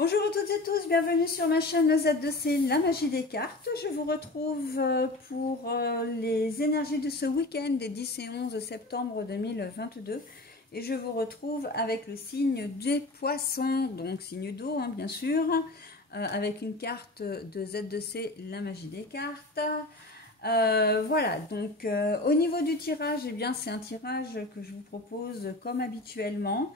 Bonjour à toutes et tous, bienvenue sur ma chaîne Z2C, la magie des cartes. Je vous retrouve pour les énergies de ce week-end des 10 et 11 septembre 2022. Et je vous retrouve avec le signe des poissons, donc signe d'eau hein, bien sûr, avec une carte de Z2C, la magie des cartes. Voilà, donc au niveau du tirage, eh bien c'est un tirage que je vous propose comme habituellement.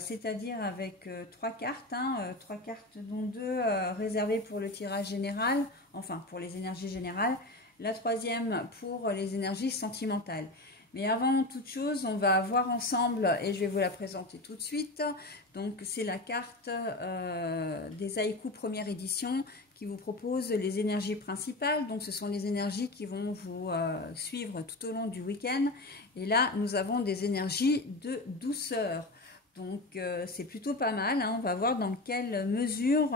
C'est-à-dire avec trois cartes, trois cartes dont deux réservées pour le tirage général, enfin pour les énergies générales, la troisième pour les énergies sentimentales. Mais avant toute chose, on va voir ensemble, et je vais vous la présenter tout de suite, donc c'est la carte des haïkus première édition qui vous propose les énergies principales, donc ce sont les énergies qui vont vous suivre tout au long du week-end. Et là, nous avons des énergies de douceur. Donc, c'est plutôt pas mal. Hein. On va voir dans quelle mesure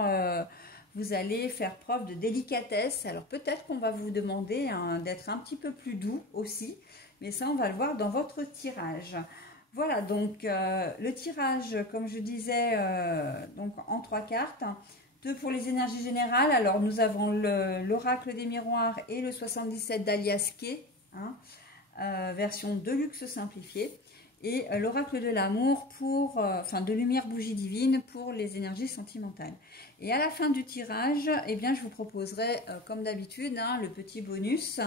vous allez faire preuve de délicatesse. Alors, peut-être qu'on va vous demander hein, d'être un petit peu plus doux aussi. Mais ça, on va le voir dans votre tirage. Voilà, donc le tirage, comme je disais, donc en trois cartes. Deux pour les énergies générales. Alors, nous avons l'oracle des miroirs et le 77 d'Alias Kay, hein, version Deluxe simplifiée. Et l'oracle de l'amour pour, enfin de lumière bougie divine pour les énergies sentimentales. Et à la fin du tirage, eh bien, je vous proposerai, comme d'habitude, hein, le petit bonus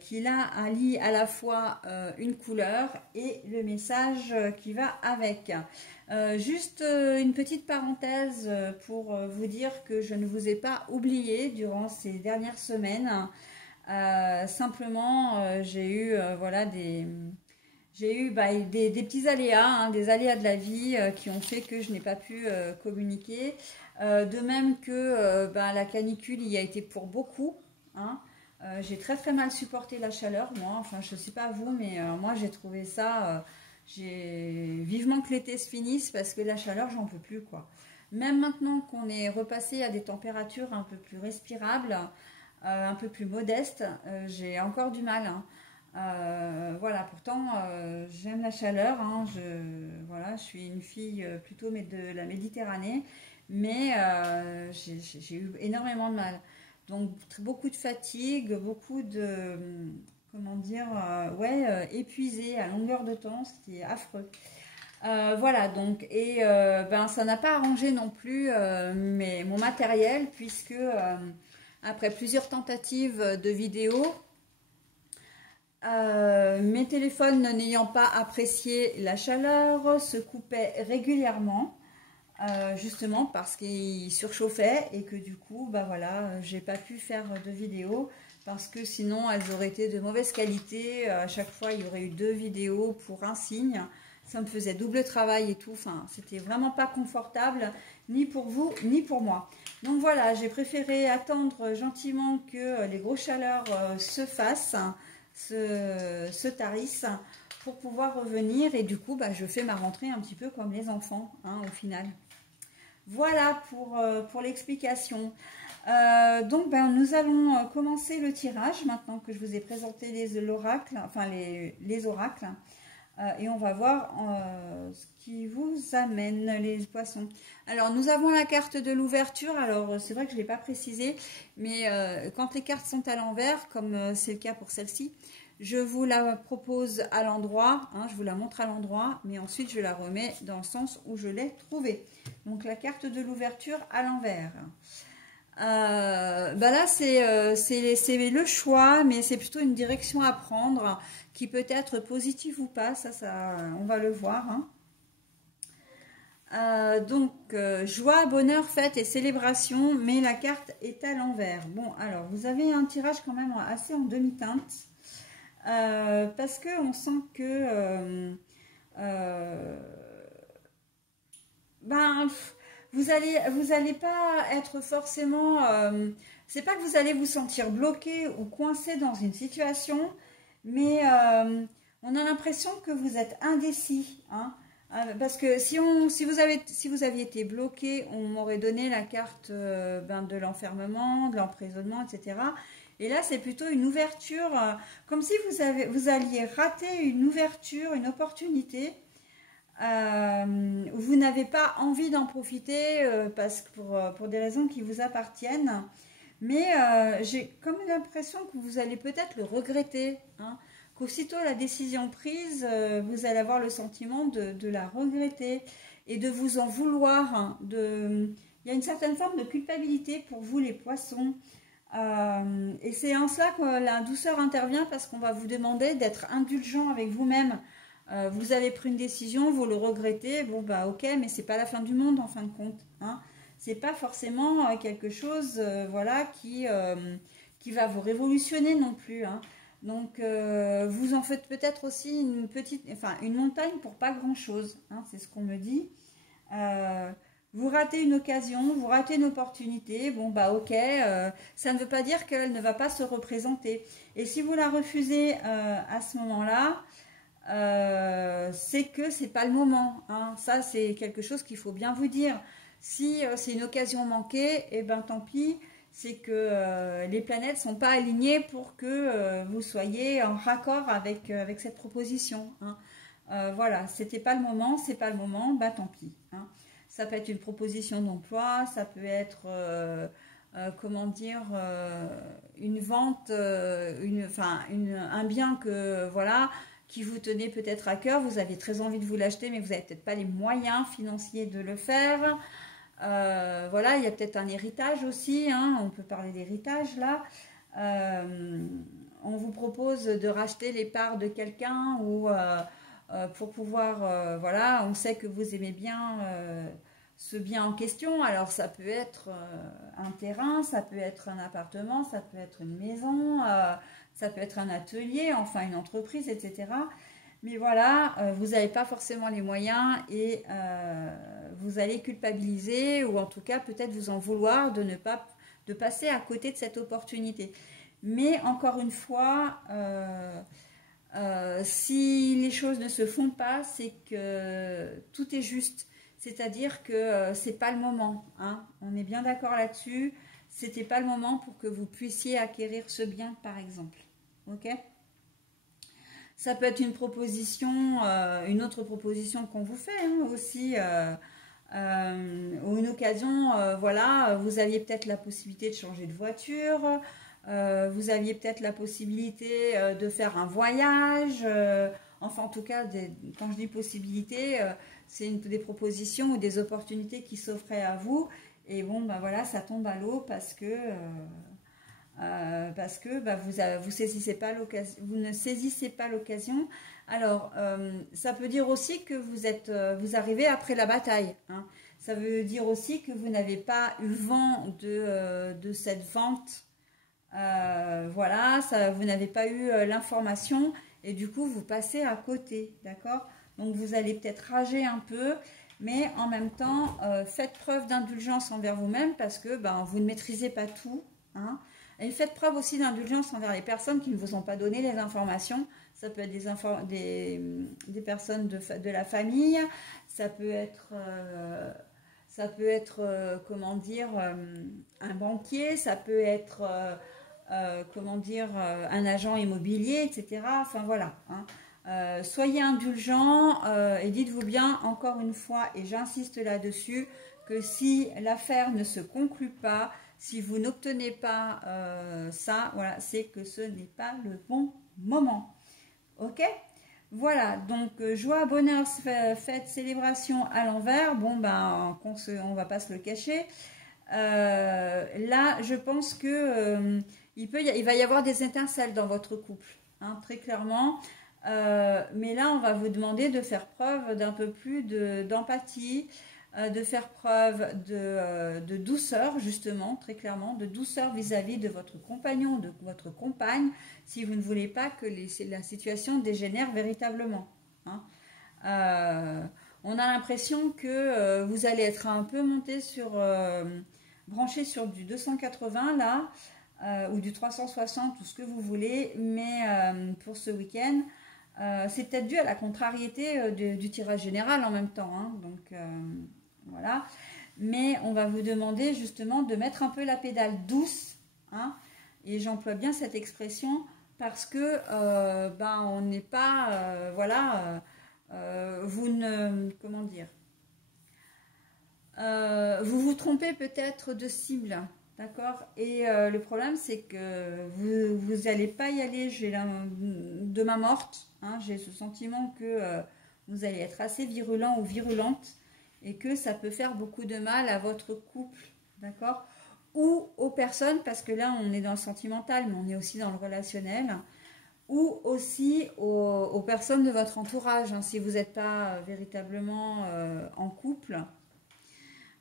qui là allie à la fois une couleur et le message qui va avec. Juste une petite parenthèse pour vous dire que je ne vous ai pas oublié durant ces dernières semaines. Simplement, j'ai eu voilà des petits aléas, hein, des aléas de la vie qui ont fait que je n'ai pas pu communiquer. De même que la canicule y a été pour beaucoup. Hein. J'ai très mal supporté la chaleur, moi. Enfin, je ne sais pas vous, mais moi j'ai trouvé ça... j'ai vivement que l'été se finisse parce que la chaleur, j'en peux plus, quoi. Même maintenant qu'on est repassé à des températures un peu plus respirables, un peu plus modestes, j'ai encore du mal, hein. Voilà, pourtant j'aime la chaleur, hein, voilà, je suis une fille plutôt de la Méditerranée, mais j'ai eu énormément de mal. Donc beaucoup de fatigue, beaucoup de, comment dire, épuisé à longueur de temps, ce qui est affreux. Voilà, donc, et ça n'a pas arrangé non plus mon matériel, puisque après plusieurs tentatives de vidéos, mes téléphones n'ayant pas apprécié la chaleur se coupaient régulièrement, justement parce qu'ils surchauffaient et que du coup, voilà, j'ai pas pu faire de vidéos parce que sinon elles auraient été de mauvaise qualité. À chaque fois, il y aurait eu deux vidéos pour un signe. Ça me faisait double travail et tout. Enfin, c'était vraiment pas confortable, ni pour vous, ni pour moi. Donc voilà, j'ai préféré attendre gentiment que les grosses chaleurs se fassent, se tarissent pour pouvoir revenir. Et du coup, je fais ma rentrée un petit peu comme les enfants, hein, au final. Voilà pour l'explication. Donc, nous allons commencer le tirage maintenant que je vous ai présenté l'oracle, enfin les oracles. Et on va voir ce qui vous amène, les poissons. Alors, nous avons la carte de l'ouverture. Alors, c'est vrai que je ne l'ai pas précisé, mais quand les cartes sont à l'envers, comme c'est le cas pour celle-ci, je vous la propose à l'endroit, hein, je vous la montre à l'endroit, mais ensuite je la remets dans le sens où je l'ai trouvée. Donc, la carte de l'ouverture à l'envers. Là, c'est le choix, mais c'est plutôt une direction à prendre qui peut être positive ou pas, ça on va le voir. Hein. Donc, joie, bonheur, fête et célébration, mais la carte est à l'envers. Bon, alors, vous avez un tirage quand même assez en demi-teinte, parce qu'on sent que... vous allez pas être forcément... c'est pas que vous allez vous sentir bloqué ou coincé dans une situation, mais on a l'impression que vous êtes indécis. Hein, parce que si vous aviez été bloqué, on m'aurait donné la carte de l'enfermement, de l'emprisonnement, etc. Et là, c'est plutôt une ouverture, comme si vous alliez rater une ouverture, une opportunité. Vous vous n'avez pas envie d'en profiter parce que pour des raisons qui vous appartiennent. Mais j'ai comme l'impression que vous allez peut-être le regretter, hein, qu'aussitôt la décision prise, vous allez avoir le sentiment de la regretter et de vous en vouloir. Hein, il y a une certaine forme de culpabilité pour vous les poissons. Et c'est en cela que la douceur intervient parce qu'on va vous demander d'être indulgent avec vous-même. Vous avez pris une décision, vous le regrettez, bon bah ok, mais c'est pas la fin du monde en fin de compte. Hein. C'est pas forcément quelque chose voilà, qui va vous révolutionner non plus. Hein. Donc vous en faites peut-être aussi une montagne pour pas grand-chose. Hein, c'est ce qu'on me dit. Vous ratez une occasion, vous ratez une opportunité, bon bah ok, ça ne veut pas dire qu'elle ne va pas se représenter. Et si vous la refusez à ce moment-là, c'est que c'est pas le moment. Hein. Ça c'est quelque chose qu'il faut bien vous dire. Si c'est une occasion manquée, et ben tant pis, c'est que les planètes sont pas alignées pour que vous soyez en raccord avec cette proposition. Hein. Voilà, c'était pas le moment, c'est pas le moment, bah tant pis. Hein. Ça peut être une proposition d'emploi, ça peut être, comment dire, une vente, un bien que, voilà, qui vous tenait peut-être à cœur, vous avez très envie de vous l'acheter, mais vous n'avez peut-être pas les moyens financiers de le faire. Voilà, il y a peut-être un héritage aussi, hein, on peut parler d'héritage là. On vous propose de racheter les parts de quelqu'un ou pour pouvoir, voilà, on sait que vous aimez bien ce bien en question. Alors ça peut être un terrain, ça peut être un appartement, ça peut être une maison, ça peut être un atelier, enfin une entreprise, etc. Mais voilà, vous n'avez pas forcément les moyens et vous allez culpabiliser ou en tout cas peut-être vous en vouloir de passer à côté de cette opportunité. Mais encore une fois, si les choses ne se font pas, c'est que tout est juste. C'est-à-dire que c'est pas le moment. Hein. On est bien d'accord là-dessus. C'était pas le moment pour que vous puissiez acquérir ce bien, par exemple. Ok ? Ça peut être une proposition, une autre proposition qu'on vous fait hein, aussi, ou une occasion, voilà, vous aviez peut-être la possibilité de changer de voiture, vous aviez peut-être la possibilité de faire un voyage, enfin en tout cas, quand je dis possibilité, c'est des propositions ou des opportunités qui s'offraient à vous, et bon, ben voilà, ça tombe à l'eau parce que bah, vous ne saisissez pas l'occasion. Alors, ça peut dire aussi que vous arrivez après la bataille. Hein. Ça veut dire aussi que vous n'avez pas eu vent de cette vente. Voilà, vous n'avez pas eu l'information et du coup, vous passez à côté. D'accord ? Donc, vous allez peut-être rager un peu. Mais en même temps, faites preuve d'indulgence envers vous-même parce que vous ne maîtrisez pas tout. Hein. Et faites preuve aussi d'indulgence envers les personnes qui ne vous ont pas donné les informations. Ça peut être des personnes de la famille, ça peut être, comment dire, un banquier, ça peut être, comment dire, un agent immobilier, etc. Enfin voilà. Hein. Soyez indulgents et dites-vous bien, encore une fois, et j'insiste là-dessus, que si l'affaire ne se conclut pas, si vous n'obtenez pas ça, voilà, c'est que ce n'est pas le bon moment. Ok ? Voilà, donc joie, bonheur, fête, célébration à l'envers. Bon, on va pas se le cacher. Là, je pense que il va y avoir des étincelles dans votre couple, hein, très clairement. Mais là, on va vous demander de faire preuve d'un peu plus d'empathie, de faire preuve de douceur, justement, très clairement, de douceur vis-à-vis de votre compagnon, de votre compagne, si vous ne voulez pas que la situation dégénère véritablement. Hein. On a l'impression que vous allez être un peu monté branché sur du 280 là, ou du 360, ou ce que vous voulez, mais pour ce week-end, c'est peut-être dû à la contrariété du tirage général en même temps. Hein, donc voilà. Mais on va vous demander justement de mettre un peu la pédale douce. Hein, et j'emploie bien cette expression parce que on n'est pas... voilà. Vous ne... Comment dire ? Vous vous trompez peut-être de cible, d'accord? Et le problème, c'est que vous n'allez pas y aller de main morte. Hein, j'ai ce sentiment que vous allez être assez virulent ou virulente et que ça peut faire beaucoup de mal à votre couple, d'accord? Ou aux personnes, parce que là, on est dans le sentimental, mais on est aussi dans le relationnel, ou aussi aux personnes de votre entourage, hein, si vous n'êtes pas véritablement en couple.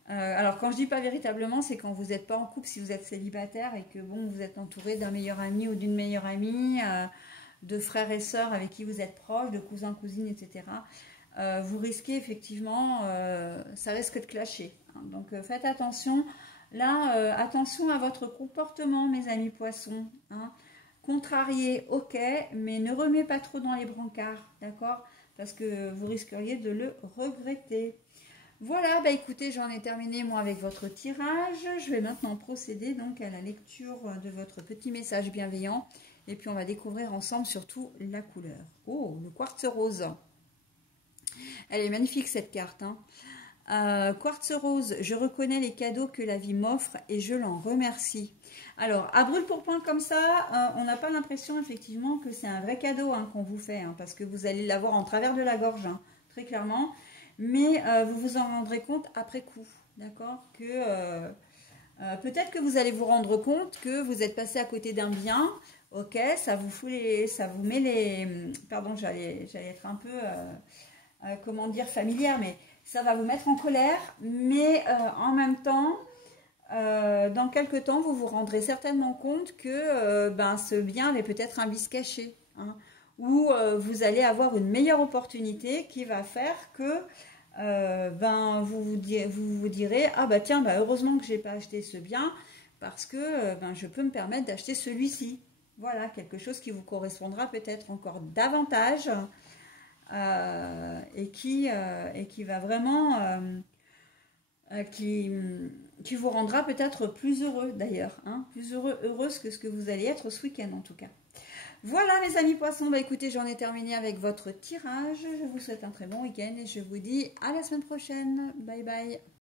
Alors quand je dis pas véritablement, c'est quand vous n'êtes pas en couple, si vous êtes célibataire et que bon, vous êtes entouré d'un meilleur ami ou d'une meilleure amie, de frères et sœurs avec qui vous êtes proches, de cousins, cousines, etc. Vous risquez effectivement, ça risque de clasher. Hein. Donc faites attention. Là, attention à votre comportement, mes amis poissons. Hein. Contrarié, ok, mais ne remets pas trop dans les brancards, d'accord? Parce que vous risqueriez de le regretter. Voilà, bah écoutez, j'en ai terminé moi avec votre tirage. Je vais maintenant procéder donc à la lecture de votre petit message bienveillant. Et puis on va découvrir ensemble surtout la couleur. Oh, le quartz rose. Elle est magnifique cette carte. Hein. Quartz rose, je reconnais les cadeaux que la vie m'offre et je l'en remercie. Alors, à brûle pour point comme ça, on n'a pas l'impression effectivement que c'est un vrai cadeau hein, qu'on vous fait. Hein, parce que vous allez l'avoir en travers de la gorge, hein, très clairement. Mais vous vous en rendrez compte après coup, d'accord? Que peut-être que vous allez vous rendre compte que vous êtes passé à côté d'un bien, ok, ça vous fout ça vous met les, pardon, j'allais être un peu, comment dire, familière, mais ça va vous mettre en colère, mais en même temps, dans quelques temps, vous vous rendrez certainement compte que ben, ce bien avait peut-être un vice caché, hein, où vous allez avoir une meilleure opportunité qui va faire que ben, vous vous direz ah bah tiens, bah, heureusement que j'ai pas acheté ce bien parce que ben, je peux me permettre d'acheter celui-ci. Voilà, quelque chose qui vous correspondra peut-être encore davantage et qui va vraiment qui vous rendra peut-être plus heureux d'ailleurs, hein, plus heureuse que ce que vous allez être ce week-end en tout cas. Voilà mes amis poissons, bah écoutez, j'en ai terminé avec votre tirage. Je vous souhaite un très bon week-end et je vous dis à la semaine prochaine. Bye bye.